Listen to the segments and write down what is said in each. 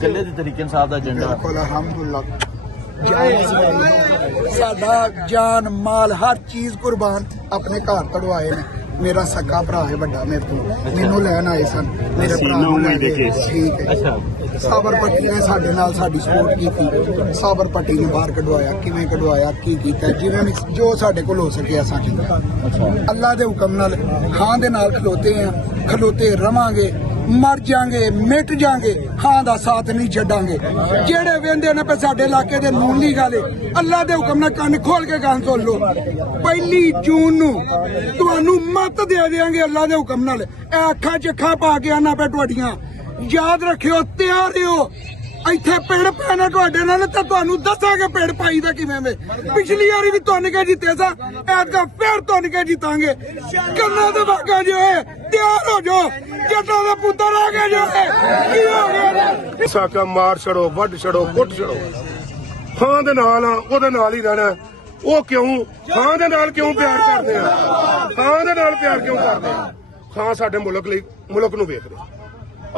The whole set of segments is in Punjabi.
ਚੱਲੇ ਤੇ ਤਰੀਕੇ ਸਾਹਿਬ ਦਾ ਏਜੰਡਾ ਅਲਹਮਦੁਲਿਲਾ ਸਾਡਾ ਜਾਨ ਮਾਲ ਹਰ ਚੀਜ਼ ਕੁਰਬਾਨ ਆਪਣੇ ਘਰ ਤੜਵਾਏ ਨੇ। ਮੇਰਾ ਸੱਕਾ ਭਰਾ ਹੈ ਵੱਡਾ ਮੇਰੇ ਤੋਂ, ਮੈਨੂੰ ਲੈਣ ਆਏ ਸਨ, ਮੇਰੇ ਭਰਾ ਨੂੰ ਲੈ ਗਏ। ਠੀਕ ਹੈ। ਸਾਬਰ ਪੱਟੀ ਨੇ ਸਾਡੇ ਨਾਲ ਸਾਡੀ ਸਪੋਰਟ ਕੀਤੀ। ਸਾਬਰ ਪੱਟੀ ਨੇ ਬਾਹਰ ਕਢਵਾਇਆ, ਕਿਵੇਂ ਕਢਵਾਇਆ, ਕੀ ਕੀਤਾ, ਜਿਵੇਂ ਵੀ ਜੋ ਸਾਡੇ ਕੋਲ ਹੋ ਸਕਿਆ ਅਸਾਂ ਕੀਤਾ। ਅੱਲਾ ਦੇ ਹੁਕਮ ਨਾਲ ਹਾਂ ਦੇ ਨਾਲ ਖਲੋਤੇ ਆ, ਖਲੋਤੇ ਰਵਾਂਗੇ, ਮਰ ਜਾਾਂਗੇ, ਮਿਟ ਜਾਾਂਗੇ, ਹਾਂ ਦਾ ਸਾਥ ਨਹੀਂ ਛੱਡਾਂਗੇ। ਜਿਹੜੇ ਵੇਂਦੇ ਨੇ ਪੇ ਸਾਡੇ ਇਲਾਕੇ ਦੇ ਨੂਨੀ ਗਾਲੇ, ਅੱਲਾ ਦੇ ਹੁਕਮ ਨਾਲ ਕੰਨ ਖੋਲ ਕੇ ਗੱਲ ਸੁਣ ਲਓ। 1 ਜੂਨ ਨੂੰ ਤੁਹਾਨੂੰ ਮੱਤ ਦੇ ਦੇਾਂਗੇ ਅੱਲਾ ਦੇ ਹੁਕਮ ਨਾਲ। ਇਹ ਅੱਖਾਂ 'ਚ ਅੱਖਾਂ ਪਾ ਕੇ ਆਣਾ ਪੈ ਤੁਹਾਡੀਆਂ। ਯਾਦ ਰੱਖਿਓ, ਤਿਆਰ ਰਹੋ। ਇੱਥੇ ਪਿੰਡ ਪੈਣਾ ਤੁਹਾਡੇ ਨਾਲ ਤਾਂ ਤੁਹਾਨੂੰ ਦੱਸਾਂਗੇ ਪਿੰਡ ਪਾਈ ਦਾ ਕਿਵੇਂ ਵੇ। ਪਿਛਲੀ ਵਾਰੀ ਵੀ ਤੁੰਨ ਕੇ ਜਿੱਤੇ ਸਾਂ, ਐਤਕਾਂ ਫੇਰ ਤੁੰਨ ਕੇ ਜਿੱਤਾਂਗੇ। ਕੰਨਾਂ ਦੇ ਵਾਗਾ ਜੋ ਹੈ, ਤਿਆਰ ਹੋ ਜਾਓ। ਜੱਟਾਂ ਦਾ ਪੁੱਤਰ ਆ ਗਿਆ ਜੋ ਹੈ। ਕੀ ਹੋ ਗਿਆ? ਸਾਕਾ ਮਾਰ ਛੜੋ, ਵੱਢ ਛੜੋ, ਕੁੱਟ ਛੜੋ। ਹਾਂ ਦੇ ਨਾਲ ਆ, ਉਹਦੇ ਨਾਲ ਹੀ ਰਹਿਣਾ। ਉਹ ਕਿਉਂ ਹਾਂ ਦੇ ਨਾਲ ਕਿਉਂ ਪਿਆਰ ਕਰਦੇ ਆ? ਹਾਂ ਦੇ ਨਾਲ ਪਿਆਰ ਕਿਉਂ ਕਰਦੇ ਆ? ਹਾਂ ਸਾਡੇ ਮੁਲਕ ਲਈ, ਮੁਲਕ ਨੂੰ ਵੇਖ ਰਿਹਾ,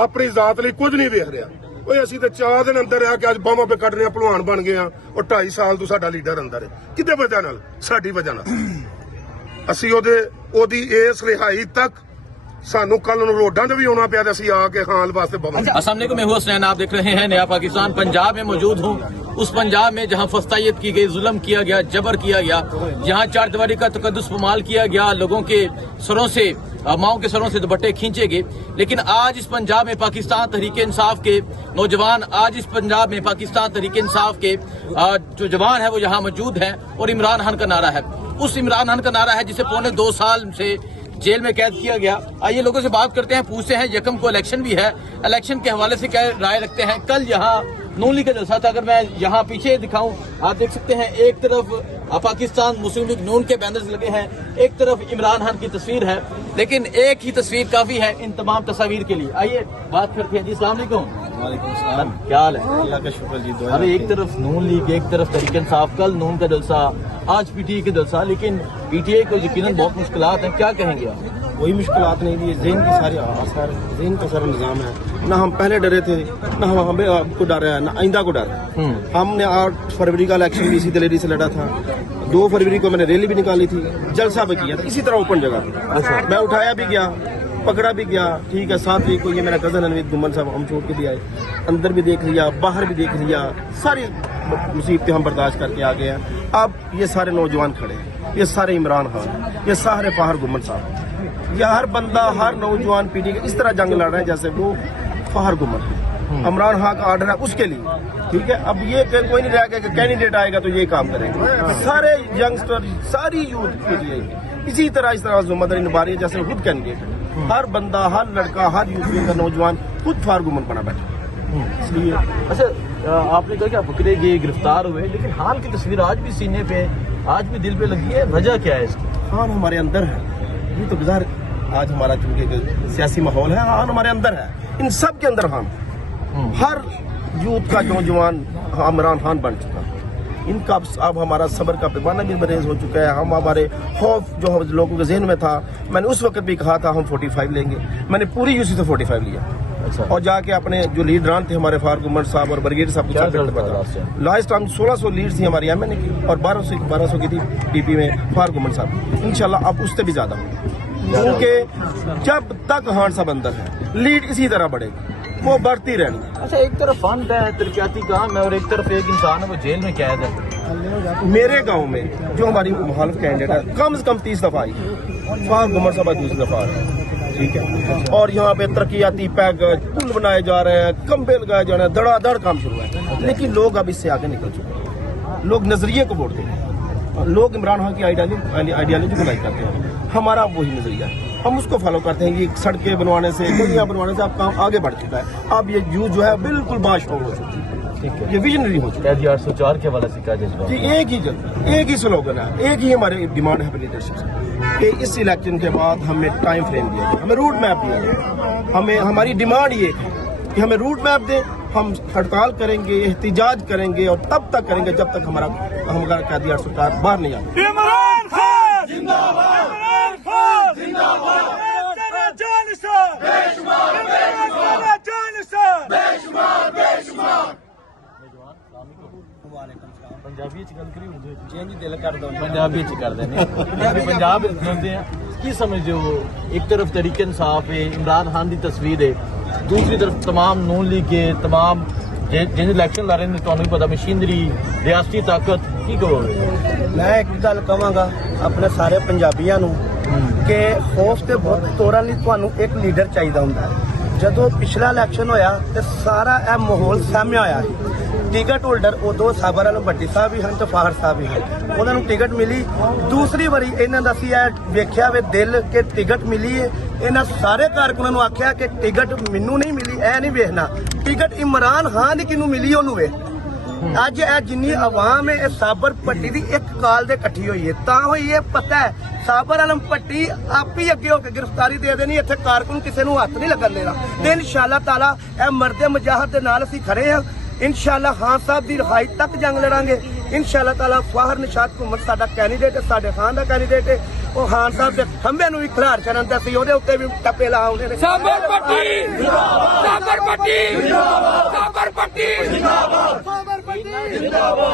ਆਪਣੀ ਜ਼ਾਤ ਲਈ ਕੁਝ ਨਹੀਂ ਵੇਖ ਰਿਹਾ। ਓਏ ਅਸੀਂ ਤਾਂ 4 ਦਿਨ ਅੰਦਰ ਆ ਕੇ ਅੱਜ ਬਾਹਾਂ ਪੇ ਕੱਢ ਰਹੇ ਆ, ਭਲਵਾਨ ਬਣ ਗਏ ਆ। ਉਹ 2.5 ਸਾਲ ਤੋਂ ਸਾਡਾ ਲੀਡਰ ਅੰਦਰ ਹੈ। ਕਿਹਦੇ ਵਜ੍ਹਾ ਨਾਲ? ਸਾਡੀ ਵਜ੍ਹਾ ਨਾਲ। ਅਸੀਂ ਉਹਦੀ ਇਸ ਰਿਹਾਈ ਤੱਕ ਸਾਨੂੰ ਕੱਲ ਨੂੰ रोडा से भी आना पाया। असी आके हाल वास्ते अस्सलाम वालेकुम, मैं हूं हसनैन, आप देख रहे हैं नया पाकिस्तान। पंजाब में मौजूद हूं, उस पंजाब में जहां फस्तायत की गई, जुल्म किया गया, जबर किया गया, जहां 4 दीवारी का तकद्दुस पामाल किया गया, लोगों के सरों से, माओं के सरों से दुपट्टे खींचे गए। लेकिन आज इस पंजाब में पाकिस्तान तहरीक इंसाफ के नौजवान, आज इस पंजाब में पाकिस्तान तहरीक इंसाफ के जो जवान है वो यहाँ मौजूद है और इमरान खान का नारा है। उस इमरान खान का नारा है जिसे 2.25 साल से जेल में कैद किया गया। आइए लोगों से बात करते हैं, पूछते हैं। यकम को इलेक्शन भी है, इलेक्शन के हवाले से क्या राय रखते हैं। कल यहाँ नून लीग का जलसा था, अगर मैं यहाँ पीछे दिखाऊं, आप देख सकते हैं एक तरफ पाकिस्तान मुस्लिम लीग नून के बैनर्स लगे हैं, एक तरफ इमरान खान की तस्वीर है। लेकिन एक ही तस्वीर काफी है इन तमाम तस्वीर के लिए। आइए बात करते हैं जी। अस्सलाम वालेकुम। वालेकुम सलाम। क्या हाल है? अल्लाह का शुक्र जी। अरे एक तरफ नून लीग, एक तरफ तहरीक इंसाफ, कल नून का जलसा, आज पीटीआई का जलसा। लेकिन पीटीआई को यकीनन बहुत मुश्किलात हैं, क्या कहेंगे आप? कोई मुश्किलात नहीं थी, ज़हन की सारी आसार, ज़हन का सारा निज़ाम है। ना हम पहले डरे थे, ना हम हमें आपको डर है, ना आइंदा को डर है। हमने 8 फरवरी का इलेक्शन भी इसी दलेरी से लड़ा था। 2 फरवरी को मैंने रैली भी निकाली थी, जलसा भी किया था इसी तरह ओपन जगह। अच्छा। मैं उठाया भी गया, पकड़ा भी गया। ठीक है, 7 तारीख को ये मेरा कजन अनवीर गुमन साहब हम छोड़ के भी आए, अंदर भी देख लिया, बाहर भी देख लिया, सारी मुसीबतें हम बर्दाश्त करके आ गए हैं। अब ये सारे नौजवान खड़े हैं, ये सारे इमरान खान, ये सारे फाहर गुमन साहब, या हर बंदा, हर नौजवान पीढ़ी इस तरह जंग लड़ रहे हैं जैसे वो फाहर गुमन इमरान खान का आर्डर है उसके लिए। ठीक है, अब ये कोई नहीं रह गया कि कैंडिडेट आएगा तो ये काम करेंगे। सारे यंगस्टर, सारी यूथ के लिए इसी तरह जुम्मेदारी निभा रही है जैसे खुद कैंडिडेट है। हर बंदा, हर लड़का, हर यूथ का नौजवान खुद फाहर गुमन बना बैठा। इसलिए अच्छा, आपने कहा कि आप पकड़े गए, गिरफ्तार हुए, लेकिन हाल की तस्वीर आज भी सीने पे, आज भी दिल पे लगी है। वजह क्या है इसकी? खान हमारे अंदर है, ये तो गुजार आज हमारा चूंकि सियासी माहौल है, खान हमारे अंदर है, इन सब के अंदर खान। हर यूथ का नौजवान इमरान खान बन चुका है। इनका अब हमारा सब्र का पैमाना भी बरेज हो चुका है। हम हमारे खौफ जो हम लोगों के जहन में था, मैंने उस वक्त भी कहा था हम 45 लेंगे, मैंने पूरी यूसी से 45 लिया। अच्छा। और जाके अपने जो लीडरान थे हमारे फारूक उमर साहब और ब्रिगेड साहब को लास्ट टाइम 1600 लीड थी हमारी एमएनए की और 1200 की थी डीपी में फारूक उमर साहब। इंशाल्लाह अब उससे भी ज्यादा क्योंकि जब तक खान साहब अंदर है लीड इसी तरह बढ़ेगी, वो बढ़ती रहनी। अच्छा, एक तरफ फंड है, तरक्याती काम है, और एक तरफ एक इंसान है वो जेल में कैद है। मेरे गांव में जो हमारी मुखालिफ कैंडिडेट है कम से कम 30 दफा आई, फारूक उमर साहब दूसरी दफा आ रहे हैं। ठीक है, और यहाँ पे तरक्याती पैकेज, पुल बनाए जा रहे हैं, खंबे लगाए जा रहे हैं, धड़ाधड़ काम शुरू है। लेकिन लोग अब इससे आगे निकल चुके हैं, लोग नजरिए को वोट देते हैं, लोग इमरान खान की आइडियालॉजी को लाइक करते हैं। हमारा वही नजरिया है, हम उसको फॉलो करते हैं। ये सड़कें बनवाने से, गलियां बनवाने से अब काम आगे बढ़ चुका है। अब ये यूथ जो है बिल्कुल बाशौक हो चुकी है, ये विजनरी हो चुकी है। 804 के वाला सिक्का जज्बा, एक ही स्लोगन है, एक ही हमारी डिमांड है लीडरशिप से कि इस इलेक्शन के बाद हमें टाइम फ्रेम दिया जाए, हमें रूट मैप दिया जाए। हमें हमारी डिमांड ये है कि हमें रूट मैप दें, हम हड़ताल करेंगे, एहतिजाज करेंगे और तब तक करेंगे जब तक हमारा कैदी सरकार बाहर नहीं आती। ਪੰਜਾਬੀ ਚ ਗੱਲ ਕਰੀ ਉਰਦੂ ਚ ਜੀ ਦਿਲ ਕਰਦਾ ਪੰਜਾਬੀ ਚ ਕਰਦੇ ਨੇ ਪੰਜਾਬ ਵਿੱਚ ਹੁੰਦੇ ਆ ਕੀ ਸਮਝਦੇ ਹੋ ਇੱਕ ਤਰਫ ਤਰੀਕੇ ਇਨਸਾਫ ਹੈ ਇਮਰਾਨ ਖਾਨ ਦੀ ਤਸਵੀਰ ਹੈ दूसरी तरफ तमाम नून लीग के तमाम जिन इलेक्शन लड़ रहे हैं तो पता मशीनरी रियासती ताकत की कहोगे मैं एक गल कहांगा अपने सारे पंजाबियों ਨੂੰ कि खौफ ਤੇ ਬਹੁਤ ਤੋੜਨ ਲਈ ਤੁਹਾਨੂੰ ਇੱਕ ਲੀਡਰ ਚਾਹੀਦਾ ਹੁੰਦਾ ਹੈ ਜਦੋਂ ਪਿਛਲਾ ਇਲੈਕਸ਼ਨ ਹੋਇਆ ਤੇ ਸਾਰਾ ਇਹ ਮਾਹੌਲ ਸਾਹਮਣੇ ਆਇਆ ਹੈ ਟਿਕਟ ਹੋਲਡਰ ਉਦੋਂ ਸਾਬਰ ਆਲਮ ਭੱਟੀ ਸਾਹਿਬ ਵੀ ਹਨ ਤੇ ਫਾਹਰ ਸਾਹਿਬ ਵੀ ਹਨ ਉਹਨਾਂ ਨੂੰ ਟਿਕਟ ਮਿਲੀ ਦੂਸਰੀ ਵਾਰੀ ਇਹਨਾਂ ਦਾ ਸੀ ਇਹ ਵੇਖਿਆ ਵੇ ਦਿਲ ਕਿ ਟਿਕਟ ਮਿਲੀ ਹੈ ਇਹਨਾਂ ਸਾਰੇ ਕਾਰਕੁਨਾਂ ਨੂੰ ਆਖਿਆ ਕਿ ਟਿਕਟ ਮੈਨੂੰ ਨਹੀਂ ਮਿਲੀ ਇਹ ਨਹੀਂ ਵੇਖਣਾ ਟਿਕਟ ਇਮਰਾਨ ਖਾਨ ਦੀ ਕਿਹਨੂੰ ਮਿਲੀ ਉਹਨੂੰ ਵੇ ਅੱਜ ਇਹ ਜਿੰਨੀ ਆਵਾਮ ਹੈ ਇਹ ਸਾਬਰ ਭੱਟੀ ਦੀ ਇੱਕ ਕਾਲ ਦੇ ਇਕੱਠੀ ਹੋਈ ਹੈ ਤਾਂ ਹੋਈ ਹੈ ਪਤਾ ਹੈ ਸਾਬਰ ਆਲਮ ਭੱਟੀ ਆਪ ਹੀ ਅੱਗੇ ਹੋ ਕੇ ਗ੍ਰਿਫਤਾਰੀ ਦੇ ਦੇਣੀ ਇੱਥੇ ਕਾਰਕੁਨ ਕਿਸੇ ਨੂੰ ਹੱਥ ਨਹੀਂ ਲੱਗਣ ਦੇਣਾ ਤੇ ਇਨਸ਼ਾਅੱਲਾ ਤਾਲਾ ਇਹ ਮਰਦੇ ਮੁਜਾਹਦ ਦੇ ਨਾਲ ਅਸੀਂ ਖੜੇ ਹਾਂ ਇਨਸ਼ਾਅੱਲਾ ਖਾਨ ਸਾਹਿਬ ਦੀ ਰਿਹਾਈ ਤੱਕ ਜੰਗ ਲੜਾਂਗੇ ਇਨਸ਼ਾਅੱਲਾ ਤਾਲਾ ਫਾਹਰ ਨਿਸ਼ਾਤ ਹੁਕੂਮਤ ਸਾਡਾ ਕੈਂਡੀਡੇਟ ਹੈ ਸਾਡੇ ਖਾਨ ਦਾ ਕੈਂਡੀਡੇਟ ਹੈ ਉਹ ਖਾਨ ਸਾਹਿਬ ਦੇ ਖੰਭੇ ਨੂੰ ਵੀ ਖਿਲਾਰ ਕਰਨ ਦਾ ਸੀ ਉਹਦੇ ਉੱਤੇ ਵੀ ਟੱਪੇ ਲਾਉਂਦੇ ਨੇ ਸਾਬਰ ਪੱਟੀ ਜਿੰਦਾਬਾਦ ਸਾਬਰ ਪੱਟੀ ਜਿੰਦਾਬਾਦ ਸਾਬਰ ਪੱਟੀ ਜਿੰਦਾਬਾਦ ਸਾਬਰ ਪੱਟੀ ਜਿੰਦਾਬਾਦ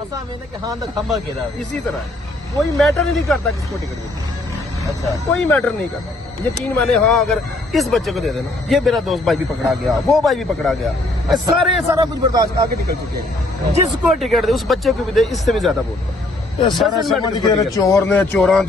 असा मैंने कि खान का खंबा कह रहा है इसी तरह कोई मैटर ही नहीं करता किसको टिकट देती अच्छा कोई मैटर नहीं करता यकीन माने हाँ अगर इस बच्चे को दे देना ये मेरा दोस्त भाई भी पकड़ा गया वो भाई भी पकड़ा गया सारा कुछ बर्दाश्त आगे निकल चुके हैं जिसको टिकट दे उस बच्चे को भी दे इससे भी ज्यादा वोट ਇਹ ਸਾਰਾ ਸਮਝ ਗਏ ਨੇ ਚੋਰ ਨੇ ਚੋਰਾਂ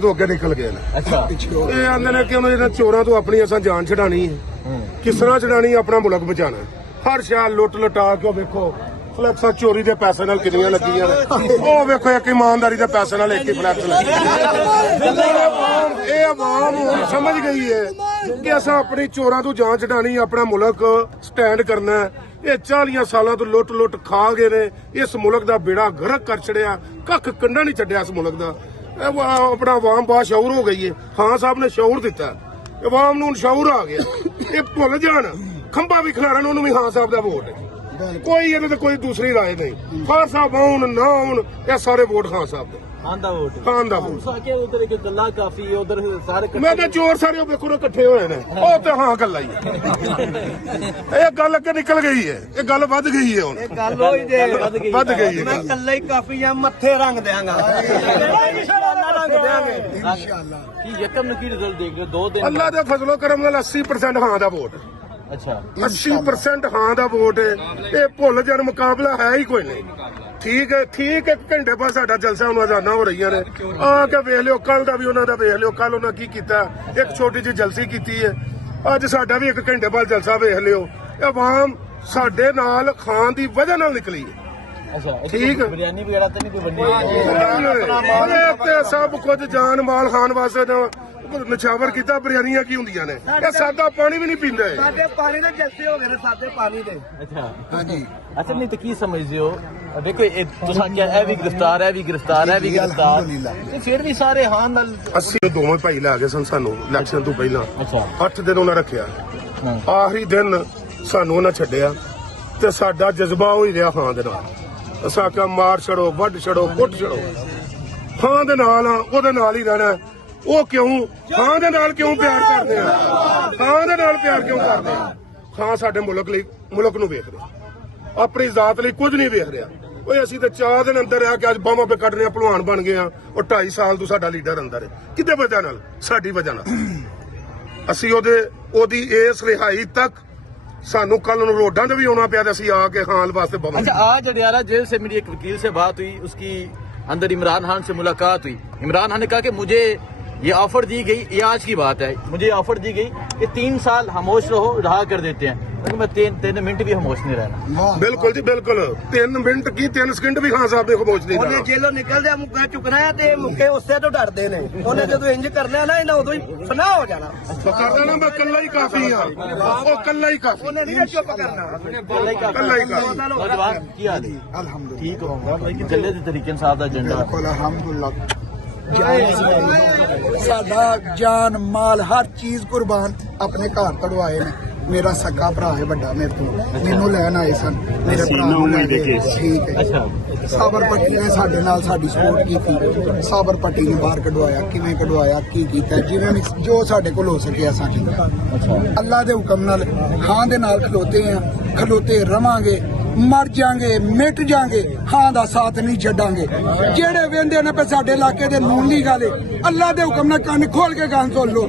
ਤੋਂ ਅੱਗੇ ਨਿਕਲ ਗਏ ਨੇ अच्छा ਇਹ ਆਂਦੇ ਨੇ ਕਿ ਉਹਨਾਂ ਇਹਨਾਂ ਚੋਰਾਂ ਤੋਂ ਆਪਣੀ ਅਸਾਂ ਜਾਨ ਛਡਾਣੀ ਹੈ ਕਿਸ ਤਰ੍ਹਾਂ ਛਡਾਣੀ ਆਪਣਾ ਮੁਲਕ ਬਚਾਣਾ ਹਰ ਸ਼ਾਹ ਲੁੱਟ ਲਟਾ ਕੇ ਵੇਖੋ ਫਲੈਕਸਾਂ ਚੋਰੀ ਦੇ ਪੈਸੇ ਨਾਲ ਕਿੰਨੀਆਂ ਲੱਗੀਆਂ ਨੇ ਉਹ ਵੇਖੋ ਇੱਕ ਇਮਾਨਦਾਰੀ ਦੇ ਪੈਸੇ ਨਾਲ ਇੱਕ ਹੀ ਫਲੈਕਸ ਲੱਗੀ ਇਹ ਆਵਾਮ ਹੁਣ ਸਮਝ ਗਈ ਹੈ ਕਿ ਅਸਾਂ ਆਪਣੀ ਚੋਰਾਂ ਤੋਂ ਜਾਨ ਛਡਾਣੀ ਆਪਣਾ ਮੁਲਕ ਸਟੈਂਡ ਕਰਨਾ ਹੈ ਇਹ 40 ਸਾਲਾਂ ਤੋਂ ਲੁੱਟ ਖਾ ਗਏ ਨੇ ਇਸ ਮੁਲਕ ਦਾ ਬੇੜਾ ਗਰਕ ਕਰ ਛੜਿਆ ਕੱਖ ਕੰਡਾ ਨਹੀਂ ਛੱਡਿਆ ਇਸ ਮੁਲਕ ਦਾ ਆਪਣਾ ਆਵਾਮ ਬਾਸ਼ਊਰ ਹੋ ਗਈ ਹੈ ਖਾਨ ਸਾਹਿਬ ਨੇ ਸ਼ਊਰ ਦਿੱਤਾ ਆਵਾਮ ਨੂੰ ਸ਼ਊਰ ਆ ਗਿਆ ਇਹ ਭੁੱਲ ਜਾਣ ਖੰਭਾ ਵੀ ਖਿਲਾਰਨ ਉਹਨੂੰ ਵੀ ਖਾਨ ਸਾਹਿਬ ਦਾ ਵੋਟ ਹੈ ਕੋਈ ਇਹਦੇ ਤੇ ਕੋਈ ਦੂਸਰੀ ਰਾਏ ਨਹੀਂ ਖਾਨ ਸਾਹਿਬ ਆਉਣ ਨਾ ਆਉਣ ਇਹ ਸਾਰੇ ਵੋਟ ਖਾਨ ਸਾਹਿਬ ਦੇ खान दा वोट ਖਾਨ ਦਾ ਵੋਟ साके उधर के गल्ला काफी है उधर सारे ਮੈਂ ਤਾਂ ਚੋਰ ਸਾਰੇ ਉਹ ਵੇਖੋ ਨਾ ਇਕੱਠੇ ਹੋਏ ਨੇ ਉਹ ਤੇ ਹਾਂ ਗੱਲਾਂ ਹੀ ਹੈ। ਇਹ ਗੱਲ ਅੱਗੇ ਨਿਕਲ ਗਈ ਹੈ ਇਹ ਗੱਲ ਵੱਧ ਗਈ ਹੈ ਹੁਣ ਗੱਲ ਹੋਈ ਜੇ ਵੱਧ ਗਈ ਹੈ ਮੈਂ ਗੱਲ। ਕੱਲਾ ਹੀ ਕਾਫੀ ਆ ਮੱਥੇ ਰੰਗ ਦਿਆਂਗਾ ਰੰਗ ਦਿਆਂਗੇ इंशाल्लाह की यकम की रिजल्ट देख रहे 2 दिन ਅੱਲਾ ਦੇ ਫਜ਼ਲੋ ਕਰਮ ਨਾਲ 80% ਹਾਂ ਦਾ ਵੋਟ अच्छा 80% ਹਾਂ ਦਾ ਵੋਟ ਹੈ ਇਹ ਭੁੱਲ ਜਾਣ ਮੁਕਾਬਲਾ ਹੈ ਹੀ ਕੋਈ ਨਹੀਂ ਠੀਕ ਹੈ ਇੱਕ ਘੰਟੇ ਬਾਅਦ ਸਾਡਾ ਜਲਸਾ ਹੁਣ ਅਜ਼ਾਨਾਂ ਹੋ ਰਹੀਆਂ ਨੇ ਆ ਕੇ ਵੇਖ ਲਿਓ ਕੱਲ ਦਾ ਵੀ ਉਹਨਾਂ ਦਾ ਵੇਖ ਲਿਓ ਕੱਲ ਉਹਨਾਂ ਕੀ ਕੀਤਾ ਇੱਕ ਛੋਟੀ ਜਿਹੀ ਜਲਸੀ ਕੀਤੀ ਹੈ ਅੱਜ ਸਾਡਾ ਵੀ 1 ਘੰਟੇ ਬਾਅਦ ਜਲਸਾ ਵੇਖ ਲਿਓ ਆਵਾਮ ਸਾਡੇ ਨਾਲ ਖਾਨ ਦੀ ਵਜ੍ਹਾ ਨਾਲ ਨਿਕਲੀ ਹੈ अच्छा ठीक है। बिरयानी वगैरह तो नहीं कोई बननी ਇਹ ਤੇ ਸਭ ਕੁਝ ਜਾਨ ਮਾਲ ਖਾਨ ਵਾਸਤੇ ਨਿਛਾਵਰ ਕੀਤਾ ਬਿਰਿਆਨੀਆਂ ਕੀ ਹੁੰਦੀਆਂ ਨੇ ਇਹ ਸਾਦਾ ਪਾਣੀ ਵੀ ਨਹੀਂ ਪੀਂਦੇ ਸਾਡੇ ਪਾਣੀ ਦੇ ਜਲਸੇ ਹੋ ਗਏ ਨੇ ਸਾਡੇ ਪਾਣੀ ਦੇ अच्छा हाँ जी अच्छा नहीं तो की समझदे हो देखो तुसा क्या है भी गिरफ्तार है भी गिरफ्तार है भी गिरफ्तार अल्हम्दुलिल्लाह। ते फिर भी सारे हान नाल ਅਸੀਂ ਦੋਵੇਂ ਭਾਈ ਲੈ ਗਏ ਸਨ ਸਾਨੂੰ ਇਲੈਕਸ਼ਨ ਤੋਂ ਪਹਿਲਾਂ अच्छा 8 ਦਿਨ ਉਹਨਾਂ ਰੱਖਿਆ हाँ। ਆਖਰੀ ਦਿਨ ਸਾਨੂੰ ਉਹਨਾਂ ਛੱਡਿਆ ਤੇ ਸਾਡਾ ਜਜ਼ਬਾ ਹੋ ਹੀ ਰਿਹਾ ਖਾਂ ਦੇ ਨਾਲ ਅਸਾਂ ਕਿਹਾ ਮਾਰ ਛੜੋ ਵੱਢ ਛੜੋ ਕੁੱਟ ਛੜੋ ਖਾਂ ਦੇ ਨਾਲ ਆ ਉਹਦੇ ਨਾਲ ਹੀ ਰਹਿਣਾ ਉਹ ਕਿਉਂ ਖਾਂ ਦੇ ਨਾਲ ਕਿਉਂ ਪਿਆਰ ਕਰਦੇ ਆ ਖਾਂ ਦੇ ਨਾਲ ਪਿਆਰ ਕਿਉਂ ਕਰਦੇ ਆ ਖਾਂ ਸਾਡੇ ਮੁਲਕ ਲਈ ਮੁਲਕ ਨੂੰ ਵੇਖ ਰਿਹਾ ਆਪਣੀ ਜ਼ਾਤ ਲਈ ਕੁਝ ਨਹੀਂ ਵੇਖ ਰਿਹਾ ਓਏ ਅਸੀਂ ਤਾਂ 4 ਦਿਨ ਅੰਦਰ ਆ ਕੇ ਅੱਜ ਬਾਹਾਂ ਪੇ ਕੱਢ ਰਹੇ ਆ ਭਲਵਾਨ ਬਣ ਗਏ ਆ ਉਹ 2.5 ਸਾਲ ਤੋਂ ਸਾਡਾ ਲੀਡਰ ਅੰਦਰ ਹੈ ਕਿਹਦੇ ਵਜ੍ਹਾ ਨਾਲ ਸਾਡੀ ਵਜ੍ਹਾ ਨਾਲ ਅਸੀਂ ਉਹਦੀ ਇਸ ਰਿਹਾਈ ਤੱਕ ਸਾਨੂੰ ਕੱਲ ਨੂੰ ਰੋਡਾਂ ਤੇ ਵੀ ਆਉਣਾ ਪਿਆ ਤੇ ਅਸੀਂ ਆ ਕੇ ਖਾਨ ਵਾਸਤੇ ਬਵਨ अच्छा आज अडियाला जेल से मेरी एक वकील से बात हुई उसकी अंदर इमरान खान से मुलाकात हुई इमरान खान ने कहा कि मुझे ये ऑफर दी गई ये आज की बात है मुझे ऑफर दी गई कि 3 साल खामोश रहा कर देते हैं लेकिन मैं 3 मिनट भी खामोश नहीं रहना ਬਿਲਕੁਲ ਜੀ ਬਿਲਕੁਲ 3 ਮਿੰਟ ਕੀ 3 ਸਕਿੰਟ ਵੀ ਖਾਨ ਸਾਹਿਬ ਦੇ ਖਮੋਚ ਨਹੀਂ ਉਹਨੇ ਜਾਣਾ ਜੇਲੋਂ ਨਿਕਲਦਿਆਂ ਮੁੱਕਾ ਚੁੱਕਣਾ ਹੈ ਤੇ ਮੁੱਕੇ ਉਸੇ ਤੋਂ ਡਰਦੇ ਨੇ ਉਹਨੇ ਜਦੋਂ ਇੰਜ ਕਰਨਾ ਨਾ ਇਹਨਾਂ ਉਦੋਂ ਹੀ ਫਨਾਹ ਹੋ ਜਾਣਾ ਕਰ ਦੇਣਾ ਮੈਂ ਕੱਲਾ ਹੀ ਕਾਫੀ ਆ ਉਹ ਕੱਲਾ ਹੀ ਕਾਫੀ ਉਹਨੇ ਨਹੀਂ ਚੁੱਪ ਕਰਨਾ ਕੱਲਾ ਹੀ ਕਾਫੀ नौजवान की हाल है अल्हम्दुलिल्लाह ठीक होगा भाई कि गले दे तरीके साहब दा एजेंडा बिल्कुल अल्हम्दुलिल्लाह ਸਾਡਾ ਜਾਨ ਮਾਲ ਹਰ ਚੀਜ਼ ਕੁਰਬਾਨ ਆਪਣੇ ਘਰ ਤੜਵਾਏ ਨੇ ਮੇਰਾ ਸੱਕਾ ਭਰਾ ਹੈ ਵੱਡਾ ਮੇਰੇ ਤੋਂ ਮੈਨੂੰ ਲੈਣ ਆਏ ਸਨ ਮੇਰੇ ਭਰਾ ਨੂੰ ਲੈ ਗਏ ਠੀਕ ਹੈ अच्छा ਸਾਬਰ ਪੱਟੀ ਨੇ ਸਾਡੇ ਨਾਲ ਸਾਡੀ ਸਪੋਰਟ ਕੀਤੀ ਸਾਬਰ ਪੱਟੀ ਨੂੰ ਬਾਹਰ ਕਢਵਾਇਆ ਕਿਵੇਂ ਕਢਵਾਇਆ ਕੀ ਕੀਤਾ ਜਿਵੇਂ ਵੀ ਜੋ ਸਾਡੇ ਕੋਲ ਹੋ ਸਕਿਆ ਅਸਾਂ ਕੀਤਾ ਅੱਲਾ ਦੇ ਹੁਕਮ ਨਾਲ ਹਾਂ ਦੇ ਨਾਲ ਖਲੋਤੇ ਆ ਖਲੋਤੇ ਰਵਾਂਗੇ ਮਰ ਜਾਾਂਗੇ ਮਿਟ ਜਾਾਂਗੇ ਹਾਂ ਦਾ ਸਾਥ ਨਹੀਂ ਛੱਡਾਂਗੇ। ਜਿਹੜੇ ਵੇਂਦੇ ਨੇ ਪੇ ਸਾਡੇ ਇਲਾਕੇ ਦੇ ਨੂਨ ਦੀ ਗੱਲ ਅੱਲਾ ਦੇ ਹੁਕਮ ਨਾਲ ਕੰਨ ਖੋਲ ਕੇ ਗੱਲ ਸੁਣ ਲਓ।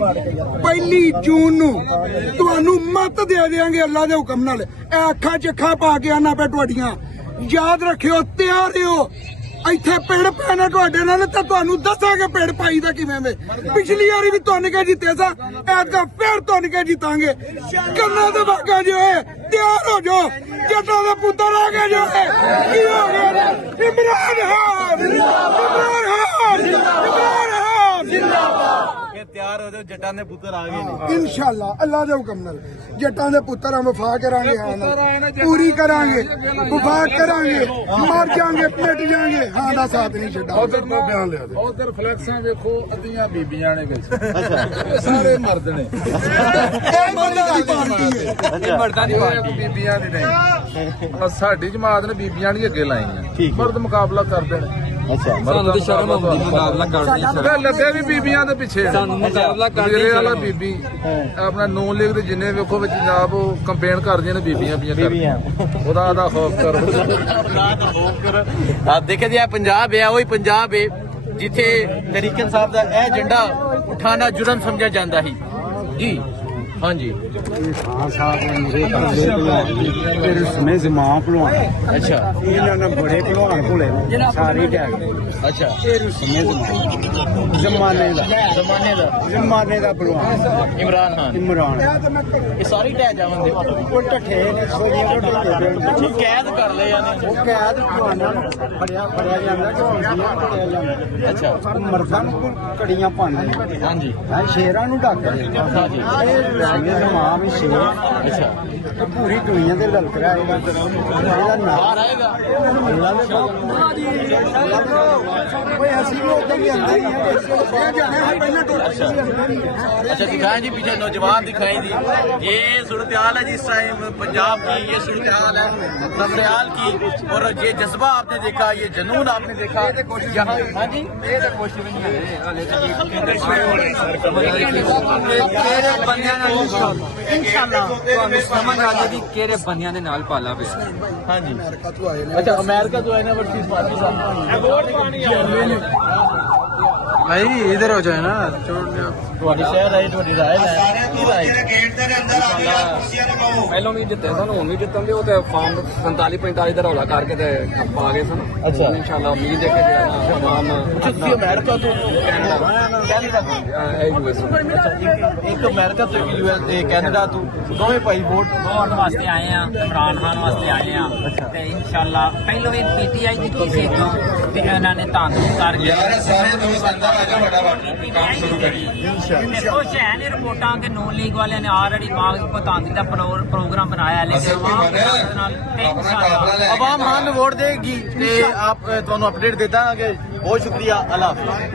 1 ਜੂਨ ਨੂੰ ਤੁਹਾਨੂੰ ਮਤ ਦੇ ਦੇਾਂਗੇ ਅੱਲਾ ਦੇ ਹੁਕਮ ਨਾਲ। ਇਹ ਅੱਖਾਂ 'ਚ ਅੱਖਾਂ ਪਾ ਕੇ ਆਣਾ ਪੈ ਤੁਹਾਡੀਆਂ। ਯਾਦ ਰੱਖਿਓ, ਤਿਆਰ ਰਹੋ। ਇੱਥੇ ਪਿੰਡ ਪੈਣਾ ਤੁਹਾਡੇ ਨਾਲ ਤਾਂ ਤੁਹਾਨੂੰ ਦੱਸਾਂਗੇ ਪਿੰਡ ਪਾਈ ਦਾ ਕਿਵੇਂ ਵੇ। ਪਿਛਲੀ ਵਾਰੀ ਵੀ ਤੁਹਾਨੂੰ ਕੇ ਜਿੱਤੇ ਸਾ, ਐਤਕਾਂ ਫੇਰ ਤੁਹਾਨੂੰ ਕੇ ਜਿੱਤਾਂਗੇ। ਕੰਨਾਂ ਦੇ ਵਾਗਾ ਜੋ ਹੈ ਤਿਆਰ ਹੋ ਜਾਓ। ਜੱਟਾਂ ਦੇ ਪੁੱਤਰ ਆ ਗਏ ਜੋ ਹੈ। ਕੀ ਹੋ ਗਿਆ? ਇਮਰਾਨ ਖਾਨ ਇਮਰਾਨ ਖਾਨ ਇਮਰਾਨ ਖਾਨ ਜਿੰਦਾਬਾਦ। ਤਿਆਰ ਹੋ ਜਾਓ, ਜੱਟਾਂ ਦੇ ਪੁੱਤਰ ਆ ਗਏ ਨੇ इंशाल्लाह अल्लाह के हुक्म नाल जट्टां दे पुत्तर हम वफा करांगे, हाँ नाल पूरी करांगे, वफा करांगे, मर जाएंगे मिट जाएंगे, हाँ दा साथ नहीं छड्डांगे। ਉਧਰ ਤੋਂ ਬਿਆਨ ਲਿਆ ਦੇ। ਉਧਰ ਫਲੈਕਸਾਂ ਵੇਖੋ, ਅੱਧੀਆਂ ਬੀਬੀਆਂ ਨੇ ਵਿੱਚ ਸਾਰੇ ਮਰਦ ਨੇ। ਇਹ ਮਰਦਾਂ ਦੀ ਪਾਰਟੀ है। ਮਰਦਾਂ ਦੀ ਪਾਰਟੀ, ਬੀਬੀਆਂ ਦੀ ਨਹੀਂ। ਸਾਡੀ ਜਮਾਤ ਨੇ ਬੀਬੀਆਂ ਨਹੀਂ ਅੱਗੇ ਲਾਈਆਂ, ਮਰਦ ਮੁਕਾਬਲਾ ਕਰਦੇ ਨੇ। ਸਾਨੂੰ ਤੇ ਸ਼ਰਮ ਆਉਂਦੀ ਮੁਕਾਬਲਾ ਕਰਨ ਦੀ। ਲੱਗੇ ਵੀ ਬੀਬੀਆਂ ਦੇ ਪਿੱਛੇ ਸਾਨੂੰ ਮੁਕਾਬਲਾ ਕਰਨ ਦੀ ਮੇਰੇ ਵਾਲਾ ਸ਼ਰਮ। ਬੀਬੀ ਆਪਣਾ ਨੂਨ ਲੀਗ ਦੇ ਜਿੰਨੇ ਵੇਖੋ ਵਿੱਚ ਜਨਾਬ ਉਹ ਕੰਪੇਨ ਕਰਦੀਆਂ ਨੇ ਬੀਬੀਆਂ ਉਹਦਾ ਆਦਾ ਖੌਫ ਕਰ। आप देखे जी पंजाब है, वही पंजाब है जिथे तरीकन साहब का यह झंडा उठाना जुर्म समझा जाता है जी। हाँ जी, ਸਮੇਂ ਮਾਂ ਭਲਵਾਨ अच्छा ਇਹਨਾਂ ਨੇ ਬੜੇ ਭਲਵਾਨ ਭੁਲੇ ਨੇ ਸਾਰੇ ਟੈਗ अच्छा ਸਮੇਂ ਜ਼ਮਾਨੇ ਦਾ ਜ਼ਮਾਨੇ ਦਾ ਭਲਵਾਨ इमरान खान ਇਮਰਾਨ ये सारी टह जावन दे ਉਹ ਢੱਠੇ ਨੇ ਸੋਨੀਆ ਢੱਠੇ कैद कर ले यानी ਉਹ ਕੈਦ ਭਲਵਾਨਾਂ ਨੂੰ ਫੜਿਆ ਜਾਂਦਾ ਕਿ ਫੜਿਆ ਜਾਂਦਾ। अच्छा ਮਰਦਾਂ ਨੂੰ ਕੜੀਆਂ ਪਾਉਂਦੇ हाँ जी ਹਾਂ ਸ਼ੇਰਾਂ ਨੂੰ ਢੱਕਦੇ हाँ जी ਇਹ ਰਾਜੇ ਮਾਂ ਵੀ ਸ਼ੇਰ अच्छा ਤੇ ਪੂਰੀ ਦੁਨੀਆ ਦੇ ਲਲਕਰਾ ਇਹਦਾ ਨਾਮ बाहर आएगा ਅੱਲਾ ਦੇ ਕੋਈ ਅਸੀਂ ਵੀ ਉੱਥੇ ਵੀ ਅੰਦਰ ਹੀ ਹਾਂ। अच्छा दिखाएं जी, पीछे नौजवान दिखाई दी। ये सूरत हाल है जिस टाइम पंजाब की, ये सूरत हाल है नमरियाल की, और ये जज्बा आपने देखा, ये जुनून आपने देखा यहाँ। हाँ जी ਸਮਝ ਆ ਜਾਏਗੀ ਕਿਹੜੇ ਬੰਦਿਆਂ ਦੇ ਨਾਲ ਪਾਲਾ ਪਿਆ। हाँ जी अच्छा अमेरिका जो है ना वर्सेस पाकिस्तान। ਭਾਈ ਇਧਰ ਹੋ ਜਾਏ ਨਾ। ਤੁਹਾਡੀ ਸ਼ਹਿਰ ਆਈ, ਤੁਹਾਡੀ ਰਾਏ ਲੈ ਕੀ ਰਾਏ? ਪਹਿਲਾਂ ਵੀ ਜਿੱਤੇ ਸਨ, ਹੁਣ ਵੀ ਜਿੱਤਣਗੇ। ਉਹ ਤੇ ਫਾਰਮ 45-45 ਦਾ ਰੌਲਾ ਕਰਕੇ ਤੇ ਪਾ ਗਏ ਸਨ। ਅੱਛਾ। ਇਨਸ਼ਾਅੱਲਾ ਉਮੀਦ ਹੈ ਕਿ ਜਿਹੜਾ ਫਾਰਮ ਤੁਸੀਂ ਅਮਰੀਕਾ ਤੋਂ ਕੈਨੇਡਾ ਤੋਂ ਇੱਕ ਅਮਰੀਕਾ ਤੋਂ ਇੱਕ US ਤੇ ਕੈਨੇਡਾ ਤੋਂ ਦੋਵੇਂ ਭਾਈ ਵੋਟ ਵਾਸਤੇ ਆਏ ਆ, ਇਮਰਾਨ ਖਾਨ ਵਾਸਤੇ ਆਏ ਆ ਤੇ ਇਨਸ਼ਾਅੱਲਾ ਪਹਿਲੋਂ ਵੀ PTI ਜਿੱਤੀ ਸੀ ਤੇ ਇਹਨਾਂ ਨੇ ਧੰਨਵਾਦ ਕਰਕੇ ਸਾਰੇ ਦੋਸਤ ਅੰਦਰ ਆ ਜਾਓ, ਫਟਾਫਟ ਕੰਮ ਸ਼ੁਰੂ ਕਰੀਏ। ਖੁਸ਼ ਹੈ ਨੇ ਰਿਪੋਰਟਾਂ ਕਿ ਨੂਨ ਲੀਗ ਵਾਲਿਆਂ ਨੇ ਆਲਰੇਡੀ ਬਾਗ ਪਤਾਂਦੀ ਦਾ ਪ੍ਰੋਗਰਾਮ ਬਣਾਇਆ, ਲੇਕਿਨ ਆਵਾਮ ਹਾਂ ਨੂੰ ਵੋਟ ਦੇਗੀ ਤੇ ਆਪ ਤੁਹਾਨੂੰ ਅਪਡੇਟ ਦੇਤਾ ਕਿ ਬਹੁਤ ਸ਼ੁਕਰੀਆ। ਅੱਲਾਹ ਹਾਫਿਜ਼।